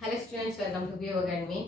Hello students, welcome to PO academy.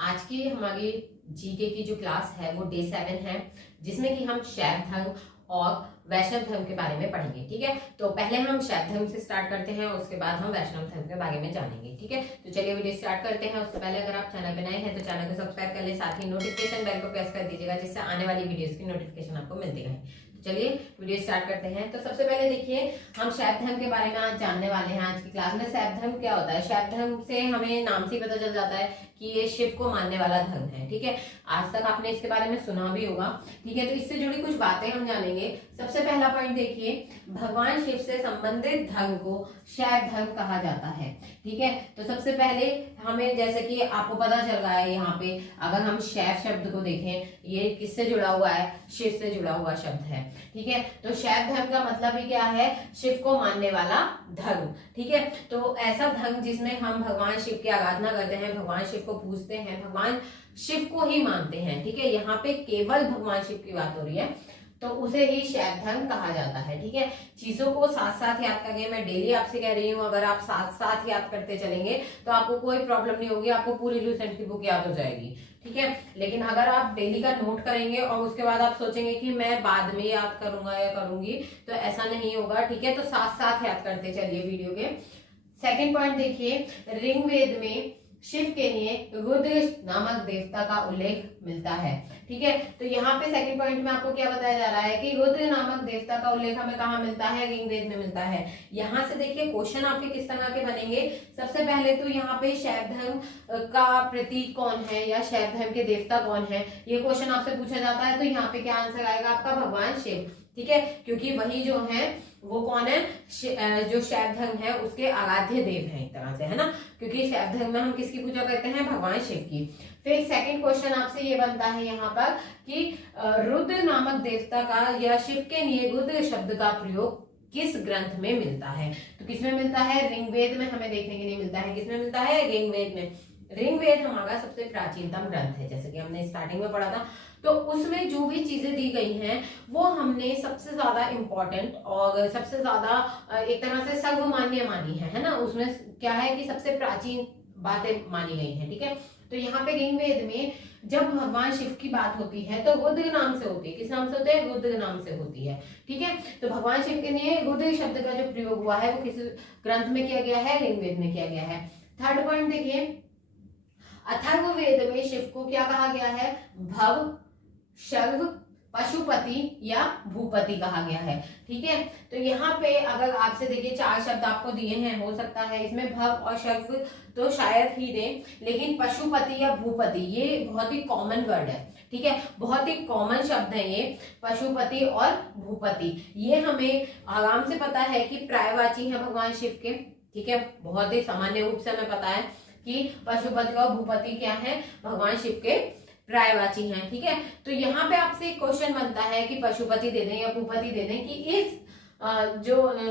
आज की हमारी जीके की जो क्लास है वो डे 7 है, जिसमें कि हम शैव धर्म और वैष्णव धर्म के बारे में पढ़ेंगे। ठीक है, तो पहले हम शैव धर्म से स्टार्ट करते हैं, उसके बाद हम वैष्णव धर्म के बारे में जानेंगे। ठीक है, तो चलिए वीडियो स्टार्ट करते हैं। उससे पहले अगर आप चैनल पे नए हैं तो चैनल को सब्सक्राइब कर ले, साथ ही नोटिफिकेशन बेल को प्रेस कर दीजिएगा, जिससे आने वाली वीडियोस की नोटिफिकेशन आपको मिलती रहे। चलिए वीडियो स्टार्ट करते हैं। तो सबसे पहले देखिए, हम शैव धर्म के बारे में आज जानने वाले हैं। आज की क्लास में शैव धर्म क्या होता है। शैव धर्म से हमें नाम से ही पता चल जाता है कि ये शिव को मानने वाला धर्म है। ठीक है, आज तक आपने इसके बारे में सुना भी होगा। ठीक है, तो इससे जुड़ी कुछ बातें हम जानेंगे। सबसे पहला पॉइंट देखिए, भगवान शिव से संबंधित धर्म को शैव धर्म कहा जाता है। ठीक है, तो सबसे पहले हमें, जैसे कि आपको पता चल रहा है यहाँ पे, अगर हम शैव शब्द को देखें, ये किससे जुड़ा हुआ है, शिव से जुड़ा हुआ शब्द है। ठीक है, तो शैव धर्म का मतलब ही क्या है, शिव को मानने वाला धर्म। ठीक है, तो ऐसा धर्म जिसमें हम भगवान शिव की आराधना करते हैं, भगवान शिव को पूजते हैं, भगवान शिव को ही मानते हैं। ठीक है, यहाँ पे केवल भगवान शिव की बात हो रही है, तो उसे ही शैव धर्म कहा जाता है। ठीक है, चीजों को साथ साथ याद करेंगे। मैं डेली आपसे कह रही हूँ, अगर आप साथ साथ याद करते चलेंगे तो आपको कोई प्रॉब्लम नहीं होगी, आपको पूरी लूसेंट की बुक याद हो जाएगी। ठीक है, लेकिन अगर आप डेली का नोट करेंगे और उसके बाद आप सोचेंगे कि मैं बाद में याद करूंगा या करूंगी, तो ऐसा नहीं होगा। ठीक है, तो साथ साथ याद करते चलिए वीडियो के। सेकंड पॉइंट देखिए, ऋग्वेद में शिव के लिए रुद्र नामक देवता का उल्लेख मिलता है। ठीक है, तो यहाँ पे सेकंड पॉइंट में आपको क्या बताया जा रहा है कि रुद्र नामक देवता का उल्लेख हमें कहाँ मिलता है, ऋग्वेद में मिलता है। यहाँ से देखिए क्वेश्चन आपके किस तरह के बनेंगे। सबसे पहले तो यहाँ पे शैव धर्म का प्रतीक कौन है या शैव धर्म के देवता कौन है, ये क्वेश्चन आपसे पूछा जाता है। तो यहाँ पे क्या आंसर आएगा आपका, भगवान शिव। ठीक है, क्योंकि वही जो है वो कौन है, जो शैव धर्म है उसके आराध्य देव हैं एक तरह से, है ना, क्योंकि शैव धर्म में हम किसकी पूजा करते हैं, भगवान शिव की। फिर सेकंड क्वेश्चन आपसे ये बनता है यहाँ पर कि रुद्र नामक देवता का या शिव के लिए रुद्र शब्द का प्रयोग किस ग्रंथ में मिलता है। तो किसमें मिलता है, ऋग्वेद में हमें देखने के लिए मिलता है। किसमें मिलता है, ऋग्वेद में। ऋग्वेद हमारा सबसे प्राचीनतम ग्रंथ है, जैसे कि हमने स्टार्टिंग में पढ़ा था। तो उसमें जो भी चीजें दी गई हैं वो हमने सबसे ज्यादा इंपॉर्टेंट और सबसे ज्यादा एक तरह से सर्वमान्य मानी है ना। उसमें क्या है कि सबसे प्राचीन बातें मानी गई हैं। ठीक है, तो यहाँ पे ऋग्वेद में जब भगवान शिव की बात होती है तो रुद्र नाम से होती है। किस नाम से होते हैं, रुद्र नाम से होती है। ठीक है, तो भगवान शिव के लिए रुद्र शब्द का जो प्रयोग हुआ है वो किस ग्रंथ में किया गया है, ऋग्वेद में किया गया है। थर्ड पॉइंट देखिए, अथर्ववेद में शिव को क्या कहा गया है, भव, शर्व, पशुपति या भूपति कहा गया है। ठीक है, तो यहाँ पे अगर आपसे देखिए चार शब्द आपको दिए हैं, हो सकता है इसमें भव और शर्व तो शायद ही दें, लेकिन पशुपति या भूपति ये बहुत ही कॉमन वर्ड है। ठीक है, बहुत ही कॉमन शब्द है ये पशुपति और भूपति। ये हमें आराम से पता है कि पर्यायवाची है भगवान शिव के। ठीक है, बहुत ही सामान्य रूप से हमें पता है कि पशुपति और भूपति क्या है, भगवान शिव के पर्यायवाची हैं। ठीक है, तो यहाँ पे आपसे एक क्वेश्चन बनता है कि पशुपति दे दें या भूपति दे दें कि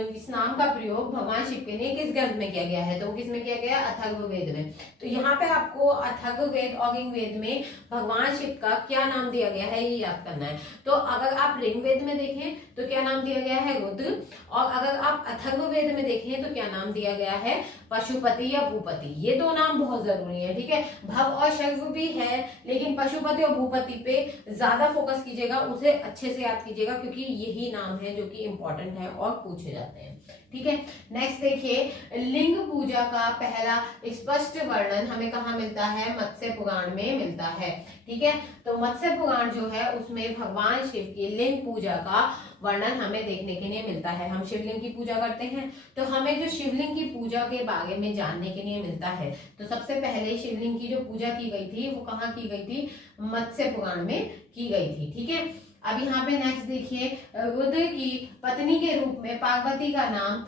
इस नाम का प्रयोग भगवान शिव के लिए किस ग्रंथ में किया गया है। तो किसमें किया गया, अथर्ववेद में। तो यहाँ पे आपको अथर्ववेद और ऋग्वेद में भगवान शिव का क्या नाम दिया गया है ये याद करना है। तो अगर आप ऋग्वेद में देखें तो क्या नाम दिया गया है, रुद्र, और अगर आप अथर्ववेद में देखें तो क्या नाम दिया गया है, पशुपति या भूपति। ये दो नाम बहुत जरूरी है। ठीक है, भव और शर्व भी है, लेकिन पशुपति और भूपति पे ज्यादा फोकस कीजिएगा, उसे अच्छे से याद कीजिएगा, क्योंकि यही नाम है जो कि इंपॉर्टेंट है और पूछे जाते हैं। ठीक है, नेक्स्ट देखिए, लिंग पूजा का पहला स्पष्ट वर्णन हमें कहाँ मिलता है, मत्स्य पुराण में मिलता है। ठीक है, तो मत्स्य पुराण जो है उसमें भगवान शिव की लिंग पूजा का वर्णन हमें देखने के लिए मिलता है। हम शिवलिंग की पूजा करते हैं, तो हमें जो शिवलिंग की पूजा के बारे में जानने के लिए मिलता है। तो सबसे पहले शिवलिंग की जो पूजा की गई थी वो कहाँ की गई थी, मत्स्य पुराण में की गई थी। ठीक है, अब यहाँ पे नेक्स्ट देखिए, रुद्र की पत्नी के रूप में पार्वती का नाम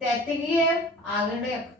तैत्तिरीय आरण्यक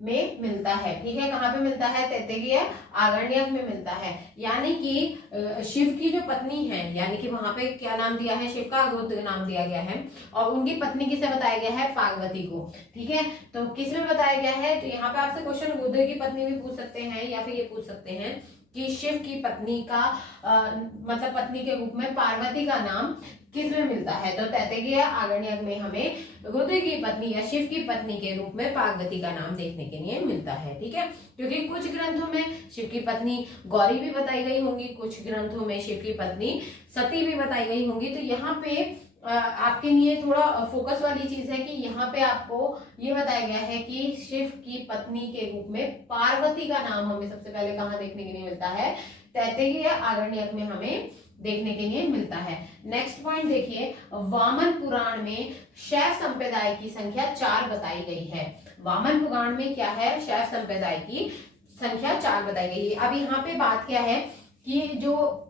में मिलता है। ठीक है, कहाँ पे मिलता है, तैत्तिरीय आरण्यक में मिलता है। यानी कि शिव की जो पत्नी है, यानी कि वहां पे क्या नाम दिया है, शिव का रुद्र नाम दिया गया है, और उनकी पत्नी किसे बताया गया है, पार्वती को। ठीक है, तो किस में बताया गया है, तो यहाँ पे आपसे क्वेश्चन रुद्र की पत्नी भी पूछ सकते हैं या फिर ये पूछ सकते हैं कि शिव की पत्नी का मतलब पत्नी के रूप में पार्वती का नाम किसमें मिलता है? तो तैत्तिरीय आरण्यक में हमें रुद्र की पत्नी या शिव की पत्नी के रूप में पार्वती का नाम देखने के लिए मिलता है। ठीक है, क्योंकि कुछ ग्रंथों में शिव की पत्नी गौरी भी बताई गई होंगी, कुछ ग्रंथों में शिव की पत्नी सती भी बताई गई होंगी। तो यहाँ पे आपके लिए थोड़ा फोकस वाली चीज है कि यहाँ पे आपको ये बताया गया है कि शिव की पत्नी के रूप में पार्वती का नाम हमें सबसे पहले कहाँ देखने के लिए मिलता है? तैत्तिरीय आरण्यक में हमें देखने के लिए मिलता है। नेक्स्ट पॉइंट देखिए, वामन पुराण में शैव संप्रदाय की संख्या 4 बताई गई है। वामन पुराण में क्या है? शैव संप्रदाय की संख्या 4 बताई गई है। अब यहाँ पे बात क्या है कि जो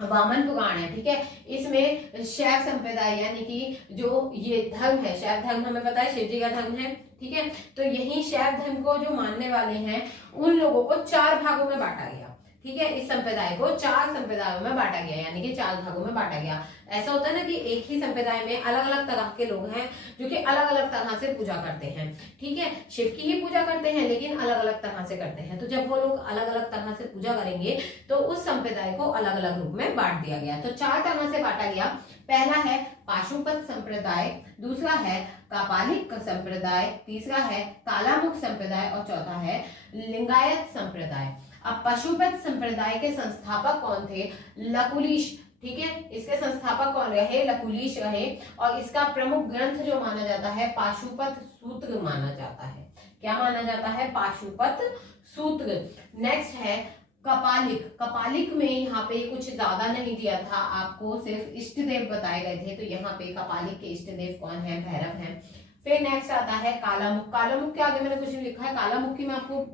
वामन पुराण है, ठीक है, इसमें शैव संप्रदाय यानी कि जो ये धर्म है, शैव धर्म हमें पता है शिव जी का धर्म है, ठीक है, तो यही शैव धर्म को जो मानने वाले हैं उन लोगों को 4 भागों में बांटा गया। ठीक है, इस संप्रदाय को 4 संप्रदायों में बांटा गया, यानी कि 4 भागों में बांटा गया। ऐसा होता है ना कि एक ही संप्रदाय में अलग अलग तरह के लोग हैं जो कि अलग अलग तरह से पूजा करते हैं। ठीक है, शिव की ही पूजा करते हैं लेकिन अलग अलग तरह से करते हैं। तो जब वो लोग अलग अलग तरह से पूजा करेंगे तो उस संप्रदाय को अलग अलग रूप में बांट दिया गया। तो 4 तरह से बांटा गया। पहला है पाशुपत संप्रदाय, दूसरा है कापालिक संप्रदाय, तीसरा है कालामुख संप्रदाय और चौथा है लिंगायत संप्रदाय। अब पशुपत संप्रदाय के संस्थापक कौन थे? लकुलिश। ठीक है, इसके संस्थापक कौन रहे? लकुलिश रहे। और इसका प्रमुख ग्रंथ जो माना जाता है पाशुपत सूत्र माना जाता है। क्या माना जाता है? पाशुपत सूत्र। नेक्स्ट है कपालिक। कपालिक में यहाँ पे कुछ ज्यादा नहीं दिया था आपको, सिर्फ इष्ट देव बताए गए थे। तो यहाँ पे कपालिक के इष्ट देव कौन है? भैरव है। फिर नेक्स्ट आता है कालामुख। कालामुख के आगे मैंने कुछ नहीं लिखा है। कालामुख की मैं आपको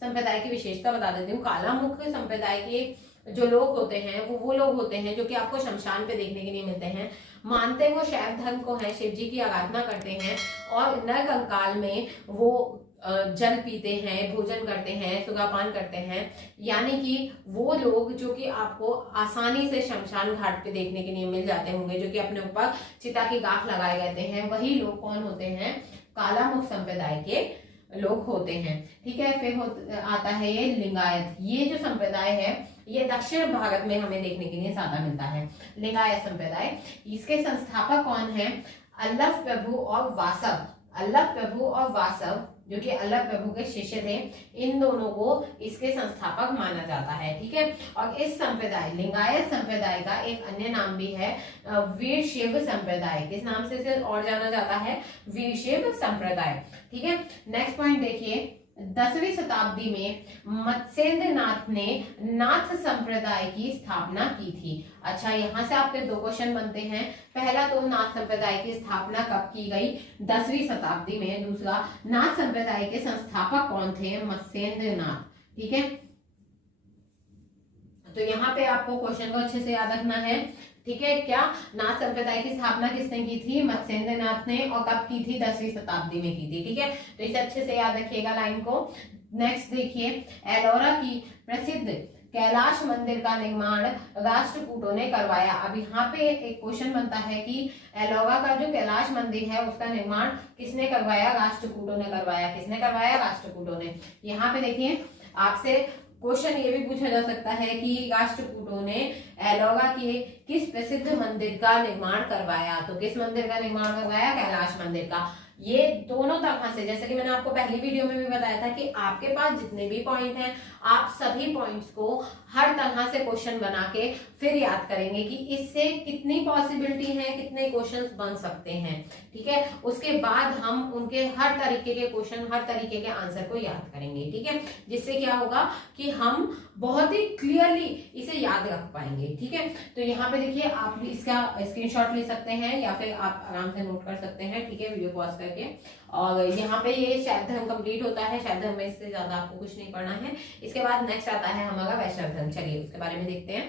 संप्रदाय की विशेषता बता देती हूँ। कालामुख संप्रदाय के जो लोग होते हैं वो लोग होते हैं जो कि आपको शमशान पे देखने के लिए मिलते हैं। मानते वो शैव धर्म को है, शिव जी की आराधना करते हैं और नर कंकाल में वो जल पीते हैं, भोजन करते हैं, सुगापान करते हैं। यानी कि वो लोग जो कि आपको आसानी से शमशान घाट पे देखने के लिए मिल जाते होंगे, जो कि अपने ऊपर चिता की गांठ लगाए रहते हैं, वही लोग कौन होते हैं? कालामुख संप्रदाय के लोग होते हैं। ठीक है, फिर आता है ये लिंगायत। ये जो संप्रदाय है ये दक्षिण भारत में हमें देखने के लिए ज्यादा मिलता है, लिंगायत संप्रदाय। इसके संस्थापक कौन है? अल्लभ प्रभु और वासव। अल्लभ प्रभु और वासव जो कि अल्लभ प्रभु के शिष्य थे, इन दोनों को इसके संस्थापक माना जाता है। ठीक है, और इस संप्रदाय लिंगायत संप्रदाय का एक अन्य नाम भी है वीर शैव संप्रदाय। किस नाम से इसे और जाना जाता है? वीर शैव संप्रदाय। ठीक है, नेक्स्ट पॉइंट देखिए, 10वीं शताब्दी में मत्स्येंद्र नाथ ने नाथ संप्रदाय की स्थापना की थी। अच्छा, यहाँ से आपके 2 क्वेश्चन बनते हैं। पहला तो नाथ संप्रदाय की स्थापना कब की गई? 10वीं शताब्दी में। दूसरा, नाथ संप्रदाय के संस्थापक कौन थे? मत्स्येंद्र नाथ। ठीक है, तो यहाँ पे आपको क्वेश्चन को अच्छे से याद रखना है। ठीक है, क्या नाथ संप्रदाय की स्थापना किसने की थी? मत्स्येंद्र नाथ ने। और कब की थी? 10वीं शताब्दी में की थी। ठीक है, तो इसे अच्छे से याद रखिएगा लाइन को। नेक्स्ट देखिए, एलोरा की प्रसिद्ध कैलाश मंदिर का निर्माण राष्ट्रकूटों ने करवाया। अब यहाँ पे एक क्वेश्चन बनता है कि एलोरा का जो कैलाश मंदिर है उसका निर्माण किसने करवाया? राष्ट्रकूटों ने करवाया। किसने करवाया? राष्ट्रकूटों ने। यहाँ पे देखिए, आपसे क्वेश्चन ये भी पूछा जा सकता है कि राष्ट्रकूटों ने एलोरा के किस प्रसिद्ध मंदिर का निर्माण करवाया? तो किस मंदिर का निर्माण करवाया? कैलाश मंदिर का। ये दोनों तरह से, जैसे कि मैंने आपको पहली वीडियो में भी बताया था कि आपके पास जितने भी पॉइंट हैं आप सभी पॉइंट्स को हर तरह से क्वेश्चन बना के फिर याद करेंगे कि इससे कितनी पॉसिबिलिटी है, कितने क्वेश्चंस बन सकते हैं। ठीक है, उसके बाद हम उनके हर तरीके के क्वेश्चन, हर तरीके के आंसर को याद करेंगे। ठीक है, जिससे क्या होगा कि हम बहुत ही क्लियरली इसे याद रख पाएंगे। ठीक है, तो यहाँ पे देखिए, आप इसका स्क्रीनशॉट ले सकते हैं या फिर आप आराम से नोट कर सकते हैं। ठीक है, वीडियो पॉज करके। और यहाँ पे ये शैव धर्म कंप्लीट होता है। शैव धर्म में इससे ज्यादा आपको कुछ नहीं पढ़ना है। इसके बाद नेक्स्ट आता है हमारा वैष्णव धर्म। चलिए उसके बारे में देखते हैं।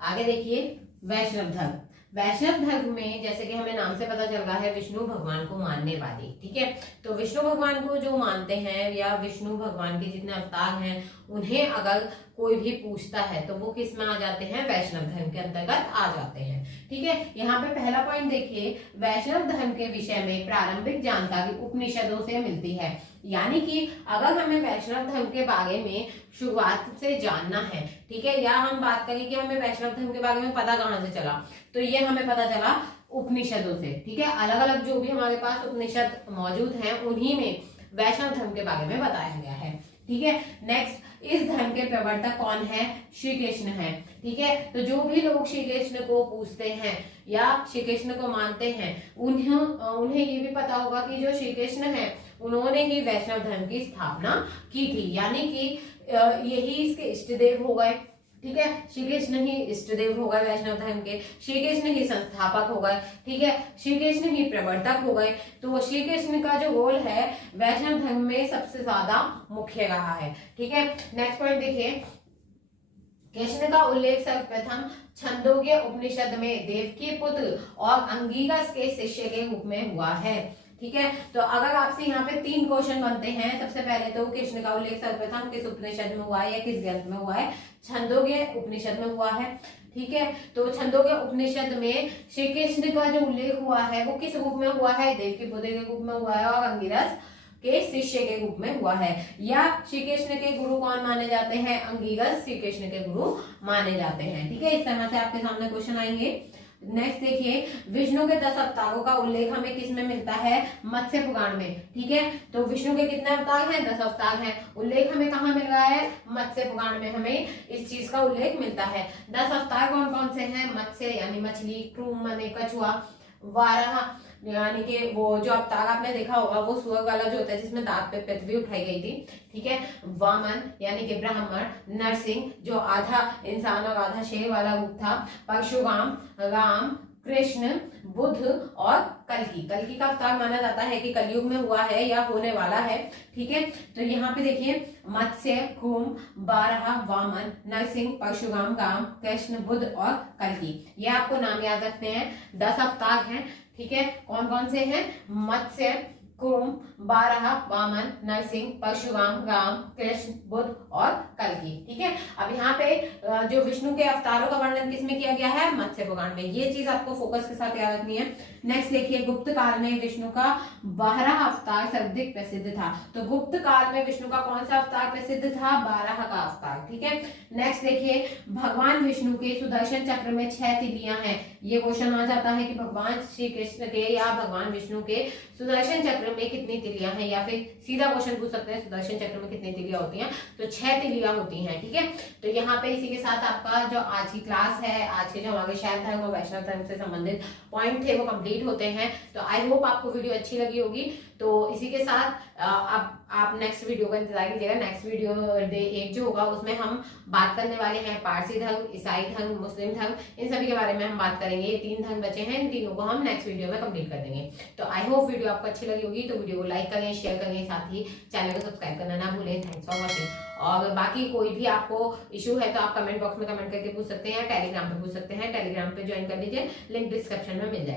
आगे देखिए, वैष्णव धर्म। वैष्णव धर्म में जैसे कि हमें नाम से पता चल रहा है विष्णु भगवान को मानने वाली। ठीक है, तो विष्णु भगवान को जो मानते हैं या विष्णु भगवान के जितने अवतार हैं उन्हें अगर कोई भी पूछता है तो वो किस में आ जाते हैं? वैष्णव धर्म के अंतर्गत आ जाते हैं। ठीक है, यहाँ पे पहला पॉइंट देखिए, वैष्णव धर्म के विषय में प्रारंभिक जानकारी उपनिषदों से मिलती है। यानी कि अगर हमें वैष्णव धर्म के बारे में शुरुआत से जानना है, ठीक है, या हम बात करें कि हमें वैष्णव धर्म के बारे में पता कहाँ से चला, तो ये हमें पता चला उपनिषदों से, ठीक है। अलग अलग जो भी हमारे पास उपनिषद मौजूद हैं उन्हीं में वैष्णव धर्म के बारे में बताया गया है, ठीक है। नेक्स्ट, इस धर्म के प्रवर्तक कौन है? श्री कृष्ण है, ठीक है। तो जो भी लोग श्री कृष्ण को पूजते हैं या श्री कृष्ण को मानते हैं उन्हें ये भी पता होगा कि जो श्री कृष्ण है उन्होंने ही वैष्णव धर्म की स्थापना की थी, यानी कि यही इसके इष्ट देव हो गए, ठीक है। श्री कृष्ण ही इष्ट देव हो गए वैष्णव धर्म के, श्री कृष्ण ही संस्थापक हो गए, ठीक है, श्री कृष्ण ही प्रवर्तक हो गए। तो श्री कृष्ण का जो रोल है वैष्णव धर्म में सबसे ज्यादा मुख्य रहा है, ठीक है। नेक्स्ट पॉइंट देखिए, कृष्ण का उल्लेख सर्वप्रथम छंदोग्य उपनिषद में देवकी पुत्र और अंगिरस के शिष्य के रूप में हुआ है, ठीक है। तो अगर आपसे यहाँ पे 3 क्वेश्चन बनते हैं, सबसे पहले तो कृष्ण का उल्लेख सर्वप्रथम किस उपनिषद में हुआ है या किस ग्रंथ में हुआ है? छंदोग्य उपनिषद में हुआ है, ठीक है। तो छंदोग्य उपनिषद में श्री कृष्ण का जो उल्लेख हुआ है वो किस रूप में हुआ है? देवकी पुत्र के रूप में हुआ है और अंगिरस के शिष्य के रूप में हुआ है। या श्री कृष्ण के गुरु कौन माने जाते हैं? अंगिरस श्री कृष्ण के गुरु माने जाते हैं, ठीक है। इस तरह से आपके सामने क्वेश्चन आएंगे। नेक्स्ट देखिए, विष्णु के 10 अवतारों का उल्लेख हमें किस में मिलता है? मत्स्य पुराण में, ठीक है। तो विष्णु के कितने अवतार हैं? 10 अवतार हैं। उल्लेख हमें कहाँ मिल रहा है? मत्स्य पुराण में हमें इस चीज का उल्लेख मिलता है। 10 अवतार कौन कौन से हैं? मत्स्य यानी मछली, क्रूम माने कछुआ, वाराह यानी कि वो जो अवतार आपने देखा होगा वो सुअर वाला जो होता है जिसमें दांत पे पृथ्वी उठाई गई थी, ठीक है। वामन यानी कि ब्राह्मण, नरसिंह जो आधा इंसान और आधा शेर वाला रूप था, परशुराम, राम, कृष्ण, बुद्ध और कल्कि का अवतार माना जाता है कि कलयुग में हुआ है या होने वाला है, ठीक है। तो यहाँ पे देखिए, मत्स्य, कूम, बारह, वामन, नरसिंह, परशुराम, राम, कृष्ण, बुद्ध और कल्कि, ये आपको नाम याद रखने हैं। 10 अवतार हैं, ठीक है। कौन कौन से हैं? मत्स्य, कूम, बारह, वामन, नरसिंह, परशुराम, राम, कृष्ण, बुद्ध और कल्कि, ठीक है। अब यहाँ पे जो विष्णु के अवतारों का वर्णन किसमें किया गया है? मत्स्य पुराण में। ये चीज आपको फोकस के साथ याद रखनी है। नेक्स्ट देखिए, गुप्त काल में विष्णु का 12 अवतार सर्वाधिक प्रसिद्ध था। तो गुप्त काल में विष्णु का कौन सा अवतार प्रसिद्ध था? 12 का अवतार, ठीक है। नेक्स्ट देखिए, भगवान विष्णु के सुदर्शन चक्र में 6 तिलियां हैं। ये क्वेश्चन आ जाता है कि भगवान श्री कृष्ण के या भगवान विष्णु के सुदर्शन चक्र में कितनी तिलियां हैं, या फिर सीधा क्वेश्चन पूछ सकते हैं सुदर्शन चक्र में कितनी तिलियां होती हैं? तो 6 तिलियां होती हैं, ठीक है। तो यहाँ पे इसी के साथ आपका जो आज की क्लास है, आज के जो हमारे शैव धर्म और वैष्णव धर्म से संबंधित पॉइंट थे वो कंप्लीट होते हैं। तो आई होप आपको वीडियो अच्छी लगी होगी। तो इसी के साथ आप नेक्स्ट वीडियो का इंतजार कीजिएगा। नेक्स्ट वीडियो डे 1 जो होगा उसमें हम बात करने वाले हैं पारसी धर्म, ईसाई धर्म, मुस्लिम धर्म, इन सभी के बारे में हम बात करेंगे। ये 3 धर्म बचे हैं, इन तीनों को हम नेक्स्ट वीडियो में कंप्लीट कर देंगे। तो आई होप वीडियो आपको अच्छी लगी होगी। तो वीडियो को लाइक करें, शेयर करें, साथ ही चैनल को सब्सक्राइब करना ना भूलें। Thanks for watching. और बाकी कोई भी आपको इशू है तो आप कमेंट बॉक्स में कमेंट करके पूछ सकते हैं, टेलीग्राम पे पूछ सकते हैं। टेलीग्राम पे ज्वाइन कर लीजिए, लिंक डिस्क्रिप्शन में मिल जाएगा।